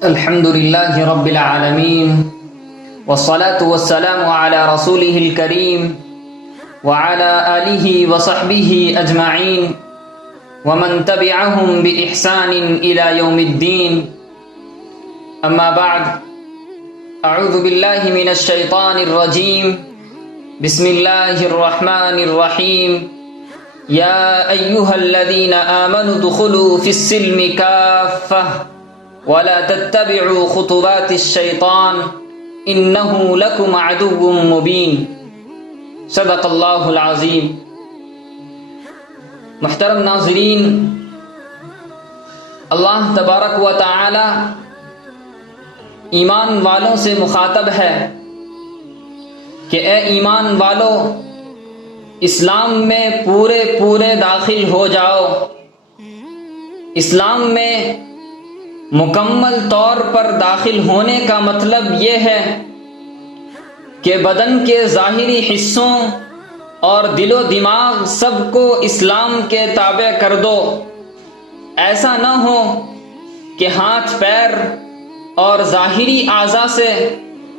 الحمد لله رب العالمين والصلاة والسلام على رسوله الكريم وعلى آله وصحبه أجمعين ومن تبعهم بإحسان إلى يوم الدين. أما بعد، أعوذ بالله من الشيطان الرجيم. بسم الله الرحمن الرحيم. يا أيها الذين آمنوا ادخلوا في السلم كافة ولا تتبعوا خطوات الشيطان إنه لكم عدو مبين. صدق اللہ العظیم. محترم ناظرین، اللہ تبارک و تعالی ایمان والوں سے مخاطب ہے کہ اے ایمان والو، اسلام میں پورے داخل ہو جاؤ. اسلام میں مکمل طور پر داخل ہونے کا مطلب یہ ہے کہ بدن کے ظاہری حصوں اور دل و دماغ سب کو اسلام کے تابع کر دو. ایسا نہ ہو کہ ہاتھ پیر اور ظاہری اعضاء سے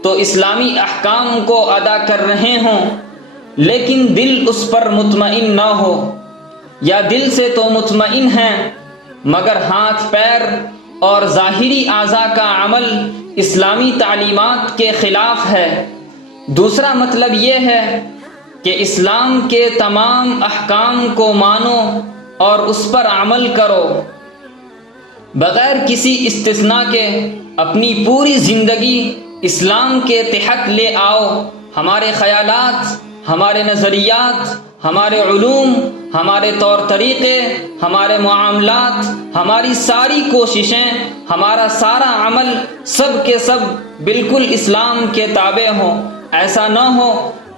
تو اسلامی احکام کو ادا کر رہے ہوں لیکن دل اس پر مطمئن نہ ہو، یا دل سے تو مطمئن ہیں مگر ہاتھ پیر اور ظاہری اعضاء کا عمل اسلامی تعلیمات کے خلاف ہے. دوسرا مطلب یہ ہے کہ اسلام کے تمام احکام کو مانو اور اس پر عمل کرو. بغیر کسی استثناء کے اپنی پوری زندگی اسلام کے تحت لے آؤ. ہمارے خیالات، ہمارے نظریات، ہمارے علوم، ہمارے طور طریقے، ہمارے معاملات، ہماری ساری کوششیں، ہمارا سارا عمل سب کے سب بالکل اسلام کے تابع ہوں. ایسا نہ ہو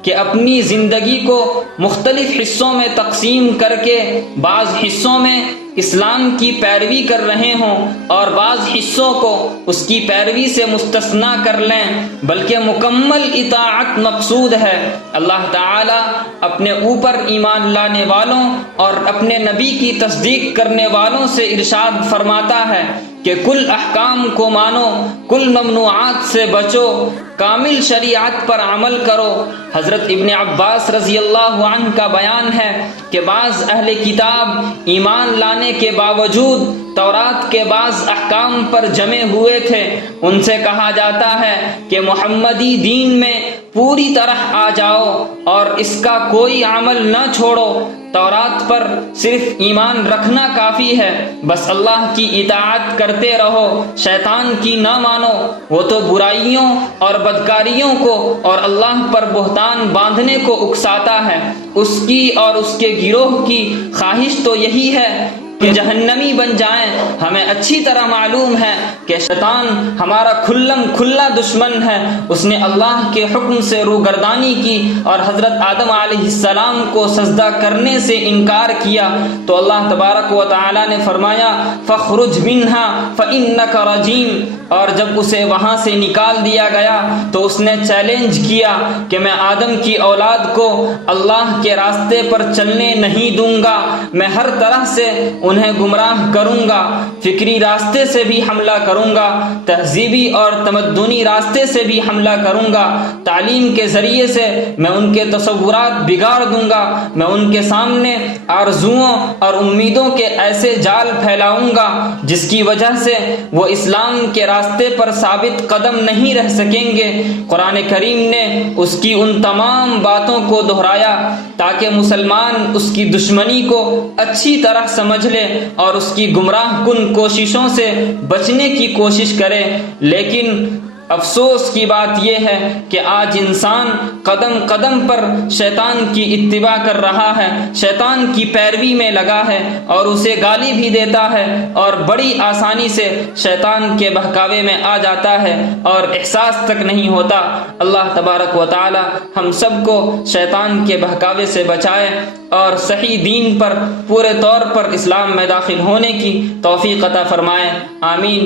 کہ اپنی زندگی کو مختلف حصوں میں تقسیم کر کے بعض حصوں میں اسلام کی پیروی کر رہے ہوں اور بعض حصوں کو اس کی پیروی سے مستثنا کر لیں، بلکہ مکمل اطاعت مقصود ہے. اللہ تعالی اپنے اوپر ایمان لانے والوں اور اپنے نبی کی تصدیق کرنے والوں سے ارشاد فرماتا ہے کہ کل احکام کو مانو، کل ممنوعات سے بچو، کامل شریعت پر عمل کرو. حضرت ابن عباس رضی اللہ عنہ کا بیان ہے کہ بعض اہل کتاب ایمان لانے کے باوجود تورات کے بعض احکام پر جمے ہوئے تھے. ان سے کہا جاتا ہے کہ محمدی دین میں پوری طرح آ جاؤ اور اس کا کوئی عمل نہ چھوڑو. تورات پر صرف ایمان رکھنا کافی ہے، بس اللہ کی اطاعت کرتے رہو، شیطان کی نہ مانو. وہ تو برائیوں اور بدکاریوں کو اور اللہ پر بہتان باندھنے کو اکساتا ہے. اس کی اور اس کے گروہ کی خواہش تو یہی ہے کہ جہنمی بن جائیں. ہمیں اچھی طرح معلوم ہے کہ شیطان ہمارا کھلا دشمن ہے. اس نے اللہ کے حکم سے روگردانی کی اور حضرت آدم علیہ السلام کو سجدہ کرنے سے انکار کیا تو اللہ تبارک و تعالی نے فرمایا فَخْرُجْ مِنْهَا فَإِنَّكَ رَجِيمٌ. اور جب اسے وہاں سے نکال دیا گیا تو اس نے چیلنج کیا کہ میں آدم کی اولاد کو اللہ کے راستے پر چلنے نہیں دوں گا، میں ہر طرح سے انہیں گمراہ کروں گا، فکری راستے سے بھی حملہ کروں گا، تہذیبی اور تمدنی راستے سے بھی حملہ کروں گا، تعلیم کے ذریعے سے میں ان کے تصورات بگاڑ دوں گا، میں ان کے سامنے آرزوؤں اور امیدوں کے ایسے جال پھیلاؤں گا جس کی وجہ سے وہ اسلام کے راستے پر ثابت قدم نہیں رہ سکیں گے. قرآن کریم نے اس کی ان تمام باتوں کو دہرایا تاکہ مسلمان اس کی دشمنی کو اچھی طرح سمجھ لے اور اس کی گمراہ کن کوششوں سے بچنے کی کوشش کرے. لیکن افسوس کی بات یہ ہے کہ آج انسان قدم قدم پر شیطان کی اتباع کر رہا ہے، شیطان کی پیروی میں لگا ہے اور اسے گالی بھی دیتا ہے اور بڑی آسانی سے شیطان کے بہکاوے میں آ جاتا ہے اور احساس تک نہیں ہوتا. اللہ تبارک و تعالی ہم سب کو شیطان کے بہکاوے سے بچائے اور صحیح دین پر پورے طور پر اسلام میں داخل ہونے کی توفیق عطا فرمائے. آمین.